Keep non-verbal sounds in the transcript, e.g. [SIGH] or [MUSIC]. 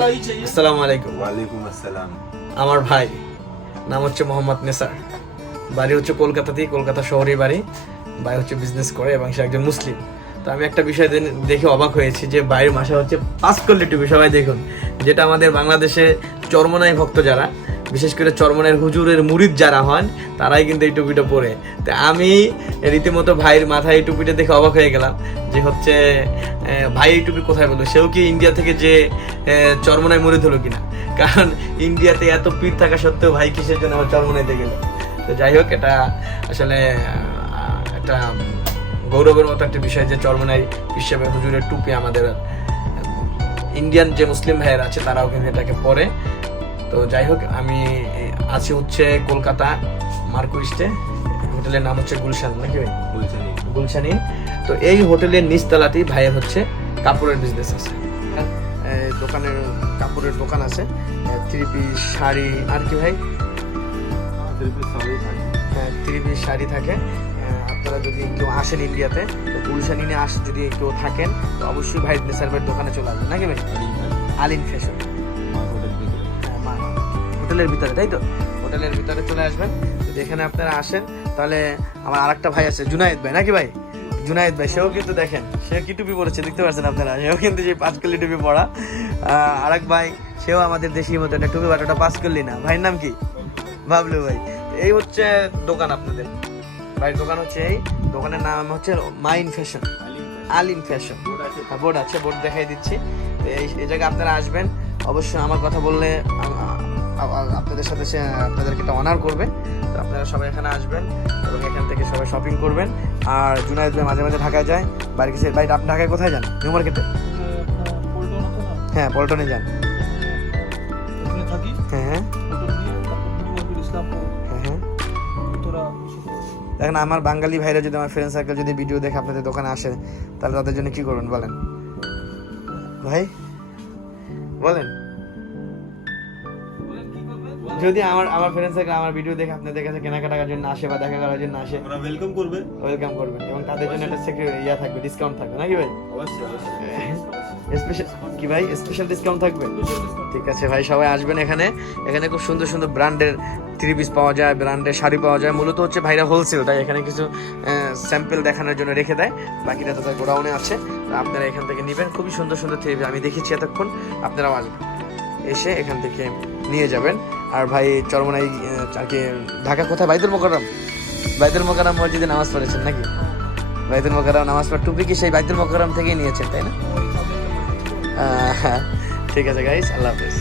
আসসালামু আলাইকুম। ওয়ালাইকুম আসসালাম। আমার ভাই নাম হচ্ছে মোহাম্মদ নেসার। বাড়ি হচ্ছে কলকাতা কলকাতাতেই কলকাতা শহরে বাড়ি। ভাই হচ্ছে বিজনেস করে এবং সে একজন মুসলিম। তো আমি একটা বিষয় দেখে অবাক হয়েছি যে বাইরের ভাষা হচ্ছে পাঁচ করলে টিভি সবাই দেখুন যেটা আমাদের বাংলাদেশে চর্মনায় ভক্ত যারা বিশেষ করে চরমনের হুজুরের মুরিদ যারা হন, তারাই কিন্তু এই টুপিটা পরে। তো আমি রীতিমতো ভাইয়ের মাথায় এই টুপিটা দেখে অবাক হয়ে গেলাম যে হচ্ছে ভাই এই টুপি কোথায় বলল? সেও কি ইন্ডিয়া থেকে যে চরমনায় মুরিদ হলো কিনা? কারণ ইন্ডিয়াতে এত পীর থাকা সত্ত্বেও ভাই কিসের জন্য আমার চরমনাইতে গেল? তো যাই হোক, এটা আসলে একটা গৌরবের মতো একটা বিষয় যে চরমনাই হিসেবে হুজুরের টুপি আমাদের ইন্ডিয়ান যে মুসলিম ভাইয়ের আছে, তারাও কিন্তু এটাকে পরে। তো যাই হোক আমি আছি হচ্ছে কলকাতা মার্কুইস্টে হোটেলের নাম হচ্ছে গুলশান নাকি ভাই? গুলশানি তো এই হোটেলের নিচতলাতেই ভাইয়ের হচ্ছে কাপড়ের বিজনেস আছে। এই দোকানের কাপড়ের দোকান আছে। থ্রি পিস শাড়ি আর কি ভাই? থাকে। থ্রি পিস শাড়ি থাকে। আপনারা যদি কেউ আসেন ইন্ডিয়াতে তো গুলশানি নিয়ে আস যদি কেউ থাকেন তো অবশ্যই ভাই নেসার ভাইয়ের দোকানে চলে আসবেন নাকি ভাই? আলিন ফ্যাশন হোটেলের ভিতরে, তাই তো? হোটেলের ভিতরে চলে আসবেন। যদি এখানে আপনারা আসেন, তাহলে আমার আরেকটা ভাই আছে, জুনায়েদ ভাই, নাকি ভাই? জুনায়েদ ভাই, সেও কিন্তু দেখেন সে কি টুপি পরেছে দেখতে পাচ্ছেন আপনারা? সেও কিন্তু সেই পাঁচ কল্লি টুপি পরা আরেক ভাই, সেও আমাদের দেশি মতো একটা টুপি বাট ওটা পাঁচ কল্লি না। ভাইয়ের নাম কি? বাবলু ভাই। এই হচ্ছে দোকান আপনাদের। ভাইয়ের দোকান হচ্ছে এই, দোকানের নাম হচ্ছে mine fashion. Alim fashion. Board আছে, বোর্ড দেখাই দিচ্ছি। এই জায়গায় আপনারা আসবেন। অবশ্যই আমার কথা বললে আপনাদের সাথে সে আপনাদেরকে একটা অনার করবে। তো আপনারা সবাই এখানে আসবেন এবং এখান থেকে সবাই শপিং করবেন। আর জুনাইদ ভাই মাঝে মাঝে ঢাকায় যায়। বাড়ি কিছু বাড়ি আপনি ঢাকায় কোথায় যান? নিউ মার্কেটে? হ্যাঁ পল্টনে যান। হ্যাঁ হ্যাঁ। হ্যাঁ হ্যাঁ। দেখেন, আমার বাঙালি ভাইরা যদি আমার ফ্রেন্ড সার্কেল যদি ভিডিও দেখে আপনাদের দোকানে আসে, তাহলে তাদের জন্য কি করবেন বলেন? ভাই, বলেন। যদি আমার আমার ফ্রেন্ড সার্কেল আমার ভিডিও দেখে আপনাদের কাছে কেনাকাটার জন্য আসে বা দেখা করার জন্য আসে ওরা ওয়েলকাম করবে। ওয়েলকাম করবেন এবং তাদের জন্য একটা সেক্রেট ইয়া থাকবে ডিসকাউন্ট থাকবে নাকি ভাই? অবশ্যই স্পেশাল [LAUGHS] কি ভাই? স্পেশাল ডিসকাউন্ট থাকবে? ঠিক আছে ভাই সবাই আসবেন এখানে। এখানে খুব সুন্দর সুন্দর ব্র্যান্ডের থ্রি পিস পাওয়া যায় ব্র্যান্ডের শাড়ি পাওয়া যায়। মূলত হচ্ছে ভাইরা হোলসেল তাই এখানে কিছু স্যাম্পল দেখানোর জন্য রেখে দেয়। বাকিটা তাদের গোডাউনে আছে। আপনারা এখান থেকে নেবেন। খুবই সুন্দর সুন্দর থ্রি আমি দেখেছি এতক্ষণ আপনারাও আসবেন। এসে এখান থেকে নিয়ে যাবেন। আর ভাই চরমনাই ঢাকা কোথায়? বাইদুল মোকারম বাইদুল মোকারম মসজিদে নামাজ পড়েছেন নাকি? বাইদুল মোকারাম নামাজ পড়ার টুপি কি সেই বাইদুল মোকারম থেকেই নিয়েছেন, তাই না? ঠিক আছে গাইস আল্লাহ হাফেজ।